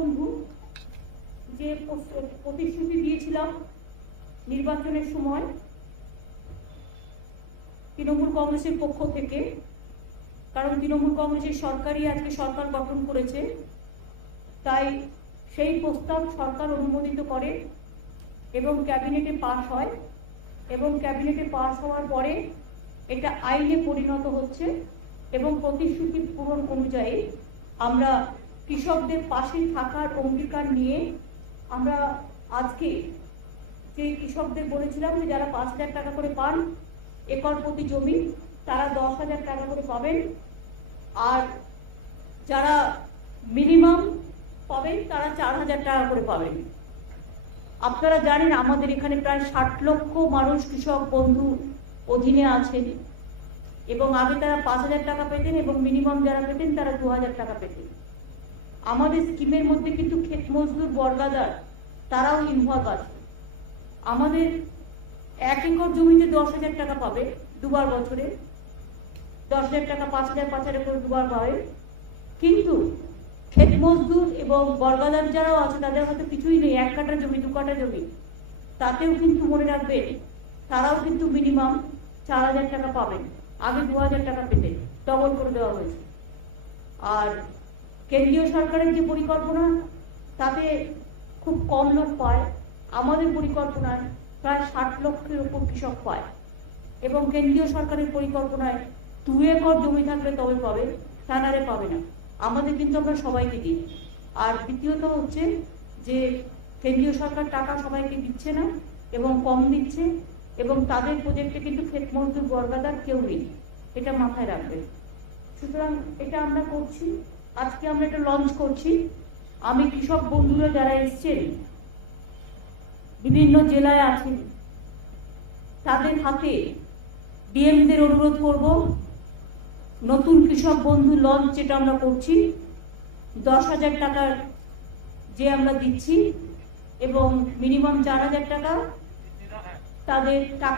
বন্ধু যে প্রতিশ্রুতি দিয়েছিলাম নির্বাচনের সময় তৃণমূল কংগ্রেসের পক্ষ থেকে, কারণ তৃণমূল কংগ্রেসের সরকারই আজকে সরকার গঠন করেছে। তাই সেই প্রস্তাব সরকার অনুমোদিত করে এবং ক্যাবিনেটে পাশ হয় এবং ক্যাবিনেটে পাশ হওয়ার পরে এটা আইনে পরিণত হচ্ছে এবং প্রতিশ্রুতি পূরণ অনুযায়ী আমরা কৃষকদের পাশে থাকার অঙ্গীকার নিয়ে আমরা আজকে যে কৃষকদের বলেছিলাম যে যারা পাঁচ হাজার টাকা করে পান একর প্রতি জমি, তারা দশ হাজার টাকা করে পাবেন। আর যারা মিনিমাম পাবেন, তারা চার হাজার টাকা করে পাবেন। আপনারা জানেন আমাদের এখানে প্রায় ষাট লক্ষ মানুষ কৃষক বন্ধু অধীনে আছেন এবং আগে তারা পাঁচ হাজার টাকা পেতেন এবং মিনিমাম যারা পেতেন, তারা দু হাজার টাকা পেতেন। আমাদের স্কিমের মধ্যে কিন্তু ক্ষেত মজদুর বর্গাদার, তারাও ইনভলভ আছে। আমাদের এক একর জমিতে দশ হাজার টাকা পাবে দুবার বছরে। দশ হাজার টাকা, পাঁচ হাজার পাঁচ হাজার করে দুবার পাবে। কিন্তু ক্ষেত মজদুর এবং বর্গাদার যারাও আছে, তাদের হয়তো কিছুই নেই, এক কাঠা জমি, দু কাঠা জমি। তাতেও কিন্তু মনে রাখবেন, তারাও কিন্তু মিনিমাম চার হাজার টাকা পাবেন। আগে দু হাজার টাকা পেতে ডবল করে দেওয়া হয়েছে। আর কেন্দ্রীয় সরকারের যে পরিকল্পনা, তাতে খুব কম লোক পায়। আমাদের পরিকল্পনায় প্রায় ষাট লক্ষের উপর কৃষক পায়। এবং কেন্দ্রীয় সরকারের পরিকল্পনায় দু একর জমি থাকলে তবে পাবে তা পাবে না। আমাদের কিন্তু আমরা সবাইকে দিই। আর দ্বিতীয়ত হচ্ছে যে, কেন্দ্রীয় সরকার টাকা সবাইকে দিচ্ছে না এবং কম দিচ্ছে এবং তাদের প্রজেক্টে কিন্তু ক্ষেত মজদুর বর্গাদার কেউ নেই। এটা মাথায় রাখবে সুতরাং এটা আমরা করছি। আজকে আমরা এটা লঞ্চ করছি। আমি কৃষক বন্ধুরা যারা এসছেন, বিভিন্ন জেলায় আছেন, তাদের হাতে ডিএমদের অনুরোধ করব, নতুন কৃষক বন্ধু লঞ্চ যেটা আমরা করছি, দশ হাজার টাকার যে আমরা দিচ্ছি এবং মিনিমাম চার হাজার টাকা তাদের টাকা